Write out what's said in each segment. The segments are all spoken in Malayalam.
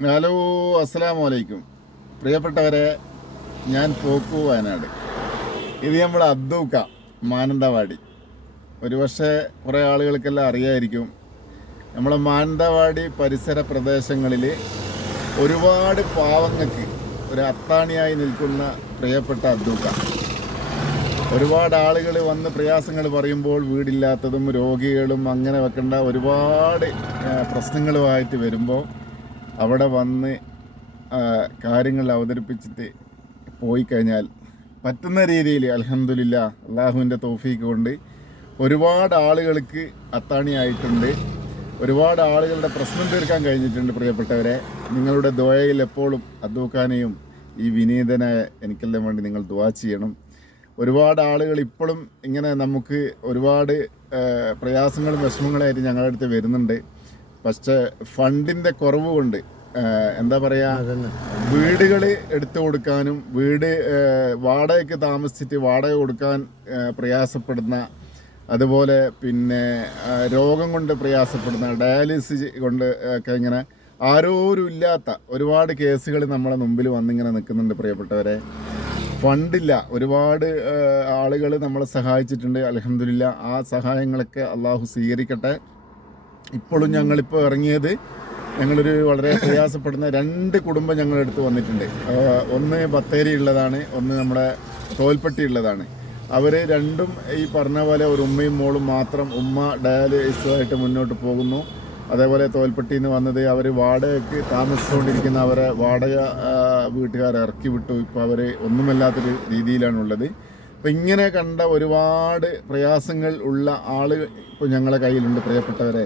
ഹലോ അസ്സലാമു വലൈക്കും പ്രിയപ്പെട്ടവരെ ഞാൻ പോക്കു വയനാട്. ഇത് നമ്മൾ അബ്ദൂക്ക മാനന്തവാടി. ഒരുപക്ഷെ കുറേ ആളുകൾക്കെല്ലാം അറിയായിരിക്കും നമ്മളെ മാനന്തവാടി പരിസര പ്രദേശങ്ങളിൽ ഒരുപാട് പാവങ്ങൾക്ക് ഒരു അത്താണിയായി നിൽക്കുന്ന പ്രിയപ്പെട്ട അബ്ദൂക്ക. ഒരുപാട് ആളുകൾ വന്ന് പ്രയാസങ്ങൾ പറയുമ്പോൾ വീടില്ലാത്തതും രോഗികളും അങ്ങനെ വെക്കേണ്ട ഒരുപാട് പ്രശ്നങ്ങളുമായിട്ട് വരുമ്പോൾ അവിടെ വന്ന് കാര്യങ്ങൾ അവതരിപ്പിച്ചിട്ട് പോയി കഴിഞ്ഞാൽ പറ്റുന്ന രീതിയിൽ അലഹമില്ല അള്ളാഹുവിന്റെ തോഫീക്ക് കൊണ്ട് ഒരുപാട് ആളുകൾക്ക് അത്താണിയായിട്ടുണ്ട്. ഒരുപാട് ആളുകളുടെ പ്രശ്നം തീർക്കാൻ കഴിഞ്ഞിട്ടുണ്ട് പ്രിയപ്പെട്ടവരെ. നിങ്ങളുടെ ദ്വയയിൽ എപ്പോഴും അദ്വക്കാനെയും ഈ വിനീതനായ എനിക്കെല്ലാം വേണ്ടി നിങ്ങൾ ദുവാ ചെയ്യണം. ഒരുപാട് ആളുകൾ ഇപ്പോഴും ഇങ്ങനെ നമുക്ക് ഒരുപാട് പ്രയാസങ്ങളും വിഷമങ്ങളായിട്ട് ഞങ്ങളുടെ അടുത്ത് വരുന്നുണ്ട്. പക്ഷേ ഫണ്ടിന്റെ കുറവ് കൊണ്ട് എന്താ പറയാ വീടുകൾ എടുത്തു കൊടുക്കാനും വീട് വാടകയ്ക്ക് താമസിച്ചിട്ട് വാടക കൊടുക്കാൻ പ്രയാസപ്പെടുന്ന അതുപോലെ പിന്നെ രോഗം കൊണ്ട് പ്രയാസപ്പെടുന്ന ഡയാലിസിസ് കൊണ്ട് ഒക്കെ ഇങ്ങനെ ആരോരും ഇല്ലാത്ത ഒരുപാട് കേസുകൾ നമ്മളെ മുമ്പിൽ വന്നിങ്ങനെ നിൽക്കുന്നുണ്ട് പ്രിയപ്പെട്ടവരെ. ഫണ്ടില്ല. ഒരുപാട് ആളുകൾ നമ്മളെ സഹായിച്ചിട്ടുണ്ട്. അലഹമില്ല ആ സഹായങ്ങളൊക്കെ അള്ളാഹു സ്വീകരിക്കട്ടെ. ഇപ്പോഴും ഞങ്ങളിപ്പോൾ ഇറങ്ങിയത് ഞങ്ങളൊരു വളരെ പ്രയാസപ്പെടുന്ന രണ്ട് കുടുംബം ഞങ്ങളുടെ അടുത്ത് വന്നിട്ടുണ്ട് ഒന്ന് ബത്തേരി ഉള്ളതാണ് ഒന്ന് നമ്മുടെ തോൽപ്പെട്ടി ഉള്ളതാണ്. അവർ രണ്ടും ഈ പറഞ്ഞ പോലെ ഒരു ഉമ്മയും മോളും മാത്രം ഉമ്മ ഡയാലിസുമായിട്ട് മുന്നോട്ട് പോകുന്നു. അതേപോലെ തോൽപ്പെട്ടിയിൽ നിന്ന് വന്നത് അവർ വാടകയ്ക്ക് താമസിച്ചുകൊണ്ടിരിക്കുന്ന അവരെ വാടക വീട്ടുകാരെ ഇറക്കി വിട്ടു. ഇപ്പോൾ അവർ ഒന്നുമല്ലാത്തൊരു രീതിയിലാണുള്ളത്. അപ്പം ഇങ്ങനെ കണ്ട ഒരുപാട് പ്രയാസങ്ങൾ ഉള്ള ആൾ ഇപ്പോൾ ഞങ്ങളുടെ കയ്യിലുണ്ട് പ്രിയപ്പെട്ടവരെ.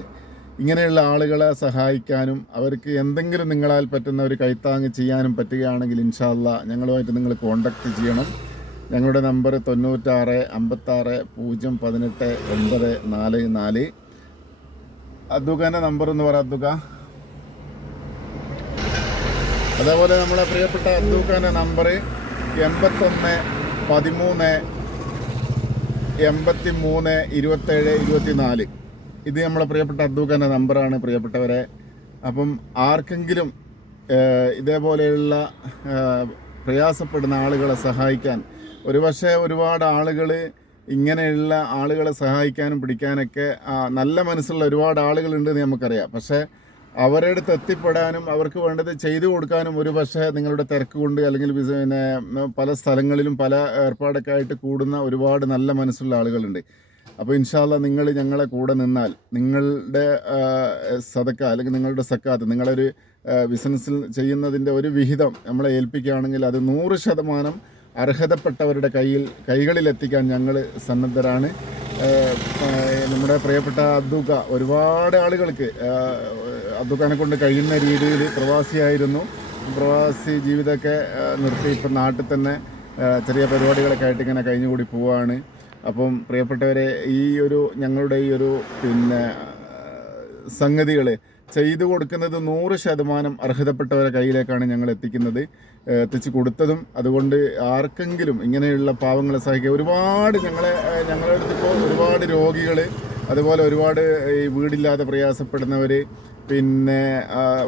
ഇങ്ങനെയുള്ള ആളുകളെ സഹായിക്കാനും അവർക്ക് എന്തെങ്കിലും നിങ്ങളാൽ പറ്റുന്ന ഒരു കൈത്താങ് ചെയ്യാനും പറ്റുകയാണെങ്കിൽ ഇൻഷാല്ല ഞങ്ങളുമായിട്ട് നിങ്ങൾ കോണ്ടാക്ട് ചെയ്യണം. ഞങ്ങളുടെ നമ്പർ തൊണ്ണൂറ്റാറ് അമ്പത്താറ് പൂജ്യം പതിനെട്ട് ഒൻപത് നാല് നാല്. അദ്ദുഖാന്റെ നമ്പർ എന്ന് പറയാം അദ്ദുഖ. അതേപോലെ നമ്മുടെ പ്രിയപ്പെട്ട അദ്ദുഖാന്റെ നമ്പർ എൺപത്തൊന്ന് പതിമൂന്ന് എൺപത്തി മൂന്ന് ഇരുപത്തേഴ് ഇരുപത്തി നാല് ഇത് നമ്മളെ പ്രിയപ്പെട്ട അദ്ദൂഖാന്റെ നമ്പറാണ് പ്രിയപ്പെട്ടവരെ. അപ്പം ആർക്കെങ്കിലും ഇതേപോലെയുള്ള പ്രയാസപ്പെടുന്ന ആളുകളെ സഹായിക്കാൻ ഒരുപക്ഷെ ഒരുപാട് ആളുകൾ ഇങ്ങനെയുള്ള ആളുകളെ സഹായിക്കാനും പിടിക്കാനൊക്കെ നല്ല മനസ്സുള്ള ഒരുപാട് ആളുകളുണ്ടെന്ന് നമുക്കറിയാം. പക്ഷേ അവരുടെ അടുത്ത് എത്തിപ്പെടാനും അവർക്ക് വേണ്ടത് ചെയ്തു കൊടുക്കാനും ഒരു പക്ഷേ നിങ്ങളുടെ തിരക്ക് കൊണ്ട് അല്ലെങ്കിൽ പിന്നെ പല സ്ഥലങ്ങളിലും പല ഏർപ്പാടൊക്കെ ആയിട്ട് കൂടുന്ന ഒരുപാട് നല്ല മനസ്സുള്ള ആളുകളുണ്ട്. അപ്പോൾ ഇൻഷാല്ല നിങ്ങൾ ഞങ്ങളെ കൂടെ നിന്നാൽ നിങ്ങളുടെ സതക്ക അല്ലെങ്കിൽ നിങ്ങളുടെ സക്കാത്ത് നിങ്ങളൊരു ബിസിനസ്സിൽ ചെയ്യുന്നതിന്റെ ഒരു വിഹിതം നമ്മളെ ഏൽപ്പിക്കുകയാണെങ്കിൽ അത് നൂറ് ശതമാനം അർഹതപ്പെട്ടവരുടെ കയ്യിൽ കൈകളിലെത്തിക്കാൻ ഞങ്ങൾ സന്നദ്ധരാണ്. നമ്മുടെ പ്രിയപ്പെട്ട അദ്ദുക ഒരുപാട് ആളുകൾക്ക് അബ്ദുക്കാനെ കൊണ്ട് കഴിയുന്ന രീതിയിൽ പ്രവാസിയായിരുന്നു. പ്രവാസി ജീവിതമൊക്കെ നിർത്തി ഇപ്പം നാട്ടിൽ തന്നെ ചെറിയ പരിപാടികളൊക്കെ ആയിട്ട് ഇങ്ങനെ കഴിഞ്ഞുകൂടി പോവാണ്. അപ്പം പ്രിയപ്പെട്ടവരെ ഈ ഒരു ഞങ്ങളുടെ ഈ ഒരു പിന്നെ സംഗതികൾ ചെയ്തു കൊടുക്കുന്നത് നൂറ് ശതമാനം അർഹതപ്പെട്ടവരെ കയ്യിലേക്കാണ് ഞങ്ങൾ എത്തിക്കുന്നത്. എത്തിച്ചു കൊടുത്തതും അതുകൊണ്ട് ആർക്കെങ്കിലും ഇങ്ങനെയുള്ള പാവങ്ങളെ സഹായിക്കുക ഒരുപാട് ഞങ്ങളെ ഞങ്ങളുടെ അടുത്ത് ഒരുപാട് രോഗികൾ അതുപോലെ ഒരുപാട് ഈ വീടില്ലാതെ പ്രയാസപ്പെടുന്നവർ പിന്നെ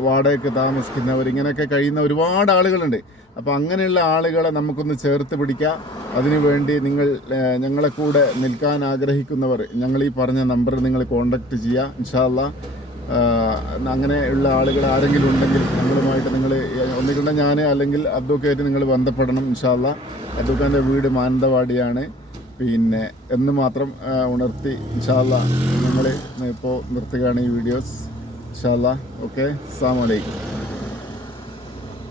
വാടകയ്ക്ക് താമസിക്കുന്നവർ ഇങ്ങനെയൊക്കെ കഴിയുന്ന ഒരുപാട് ആളുകളുണ്ട്. അപ്പോൾ അങ്ങനെയുള്ള ആളുകളെ നമുക്കൊന്ന് ചേർത്ത് പിടിക്കാം. അതിനുവേണ്ടി നിങ്ങൾ ഞങ്ങളെ കൂടെ നിൽക്കാൻ ആഗ്രഹിക്കുന്നവർ ഞങ്ങൾ ഈ പറഞ്ഞ നമ്പറിൽ നിങ്ങൾ കോൺടാക്റ്റ് ചെയ്യുക ഇൻഷാല്ല അങ്ങനെ അങ്ങനെയുള്ള ആളുകൾ ആരെങ്കിലും ഉണ്ടെങ്കിൽ ഞങ്ങളുമായിട്ട് നിങ്ങൾ ഒന്നിക്കണ്ട ഞാൻ അല്ലെങ്കിൽ അബ്ദുക്കായിട്ട് നിങ്ങൾ ബന്ധപ്പെടണം ഇൻഷാല്ല അബ്ദുഖാന്റെ വീട് മാനന്തവാടിയാണ്. പിന്നെ എന്ന് മാത്രം ഉണർത്തി ഇൻഷാല്ല നിങ്ങൾ ഇപ്പോൾ നിർത്തുകയാണ് ഈ വീഡിയോസ്. ഇൻഷാല്ല ഓക്കെ? അസ്സാം വലൈക്കും.